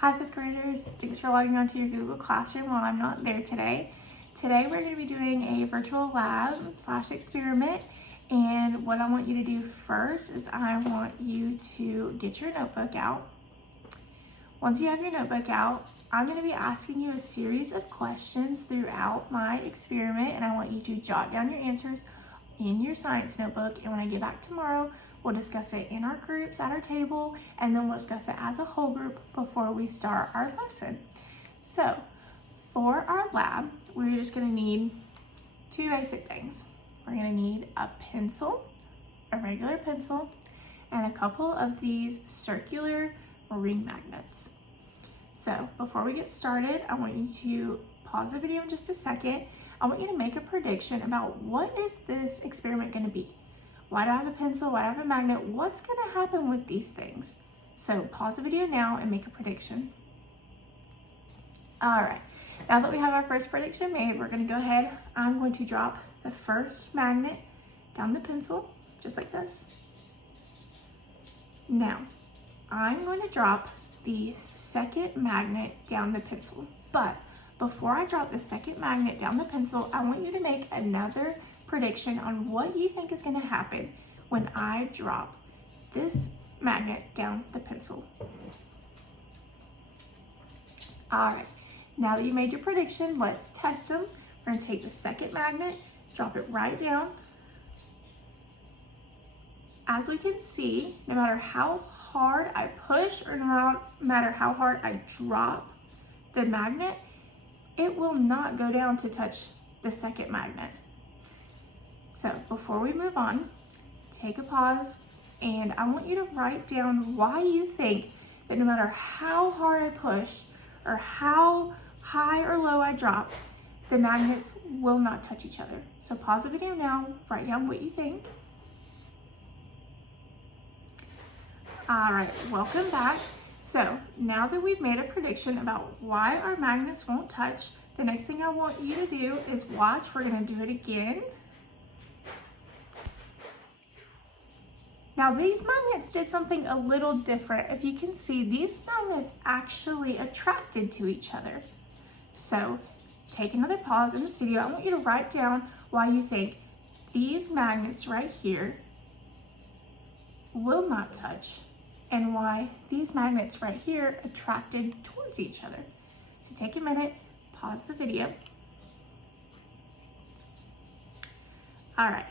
Hi fifth graders, thanks for logging onto your Google Classroom while I'm not there today. Today we're going to be doing a virtual lab / experiment, and what I want you to do first is I want you to get your notebook out. Once you have your notebook out, I'm going to be asking you a series of questions throughout my experiment, and I want you to jot down your answers in your science notebook, and when I get back tomorrow, we'll discuss it in our groups at our table, and then we'll discuss it as a whole group before we start our lesson. So for our lab, we're just going to need two basic things. We're going to need a pencil, a regular pencil, and a couple of these circular ring magnets. So before we get started, I want you to pause the video in just a second. I want you to make a prediction about what is this experiment going to be. Why do I have a pencil? Why do I have a magnet? What's going to happen with these things? So pause the video now and make a prediction. All right, now that we have our first prediction made, we're going to go ahead. I'm going to drop the first magnet down the pencil, just like this. Now, I'm going to drop the second magnet down the pencil, but before I drop the second magnet down the pencil, I want you to make another prediction on what you think is going to happen when I drop this magnet down the pencil. All right, now that you made your prediction, let's test them. We're going to take the second magnet, drop it right down. As we can see, no matter how hard I push or no matter how hard I drop the magnet, it will not go down to touch the second magnet. So before we move on, take a pause, and I want you to write down why you think that no matter how hard I push or how high or low I drop, the magnets will not touch each other. So pause the video now, write down what you think. All right, welcome back. So now that we've made a prediction about why our magnets won't touch, the next thing I want you to do is watch. We're gonna do it again. Now these magnets did something a little different. If you can see, these magnets actually attracted to each other. So take another pause in this video. I want you to write down why you think these magnets right here will not touch and why these magnets right here attracted towards each other. So take a minute, pause the video. All right.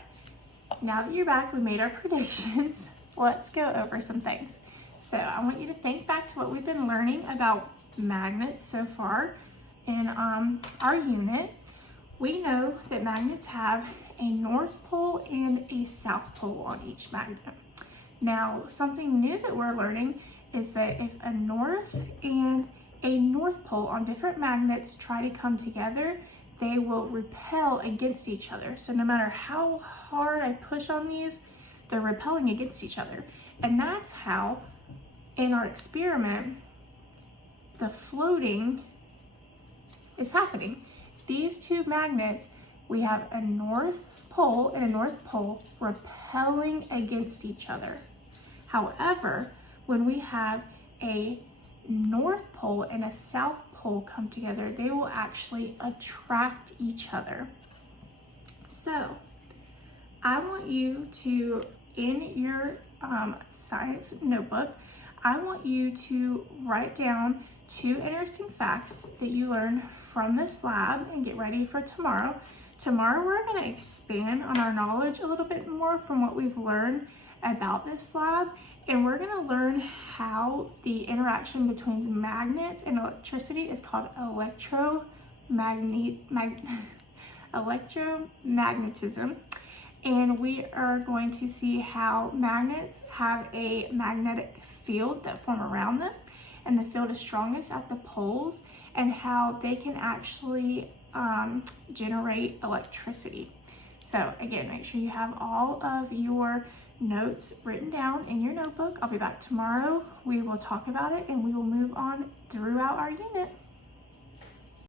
Now that you're back, we made our predictions. Let's go over some things. So I want you to think back to what we've been learning about magnets so far in our unit. We know that magnets have a north pole and a south pole on each magnet. Now, something new that we're learning is that if a north and a north pole on different magnets try to come together, they will repel against each other. So no matter how hard I push on these, they're repelling against each other. And that's how, in our experiment, the floating is happening. These two magnets, we have a north pole and a north pole repelling against each other. However, when we have a north pole and a south pole come together, they will actually attract each other. So I want you to, in your science notebook, I want you to write down two interesting facts that you learned from this lab and get ready for tomorrow. Tomorrow we're going to expand on our knowledge a little bit more from what we've learned about this lab, and we're going to learn how the interaction between magnets and electricity is called electromagnetism. And we are going to see how magnets have a magnetic field that form around them, and the field is strongest at the poles, and how they can actually generate electricity. So again, make sure you have all of your notes written down in your notebook. I'll be back tomorrow. We will talk about it and we will move on throughout our unit.